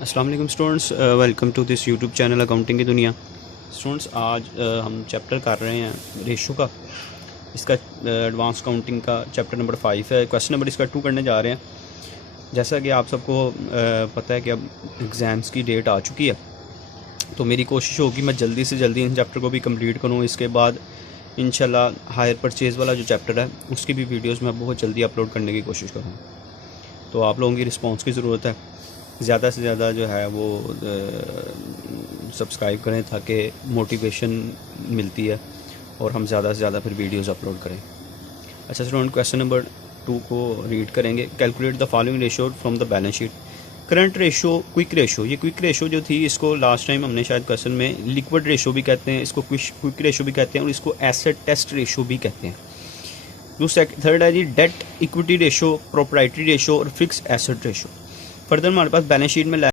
अस्सलाम वालेकुम students, welcome to this YouTube channel accounting की दुनिया। स्टूडेंट्स आज हम चैप्टर कर रहे हैं रेशो का। इसका एडवांस काउंटिंग का चैप्टर नंबर 5 है। क्वेश्चन नंबर इसका 2 करने जा रहे हैं। जैसा कि आप सबको पता है कि अब एग्ज़ाम्स की डेट आ चुकी है, तो मेरी कोशिश होगी मैं जल्दी से जल्दी इन चैप्टर को भी कंप्लीट करूँ। इसके बाद इंशाल्लाह हायर परचेज़ वाला जो चैप्टर है उसकी भी वीडियोज़ मैं बहुत जल्दी अपलोड करने की कोशिश करूँ। तो आप लोगों की रिस्पॉन्स की ज़रूरत है। ज़्यादा से ज़्यादा जो है वो सब्सक्राइब करें ताकि मोटिवेशन मिलती है और हम ज़्यादा से ज़्यादा फिर वीडियोस अपलोड करें। अच्छा स्टूडेंट, क्वेश्चन नंबर 2 को रीड करेंगे। Calculate the following ratio from the balance sheet. Current ratio, quick ratio. ये क्विक रेशो जो थी, इसको लास्ट टाइम हमने शायद क्वेश्चन में लिक्विड रेशो भी कहते हैं, इसको क्विक रेशो भी कहते हैं और इसको एसेट टेस्ट रेशो भी कहते हैं। जो थर्ड है जी, debt equity ratio, proprietary ratio और फिक्स एसेट रेशो। फर्दर हमारे पास बैलेंस शीट में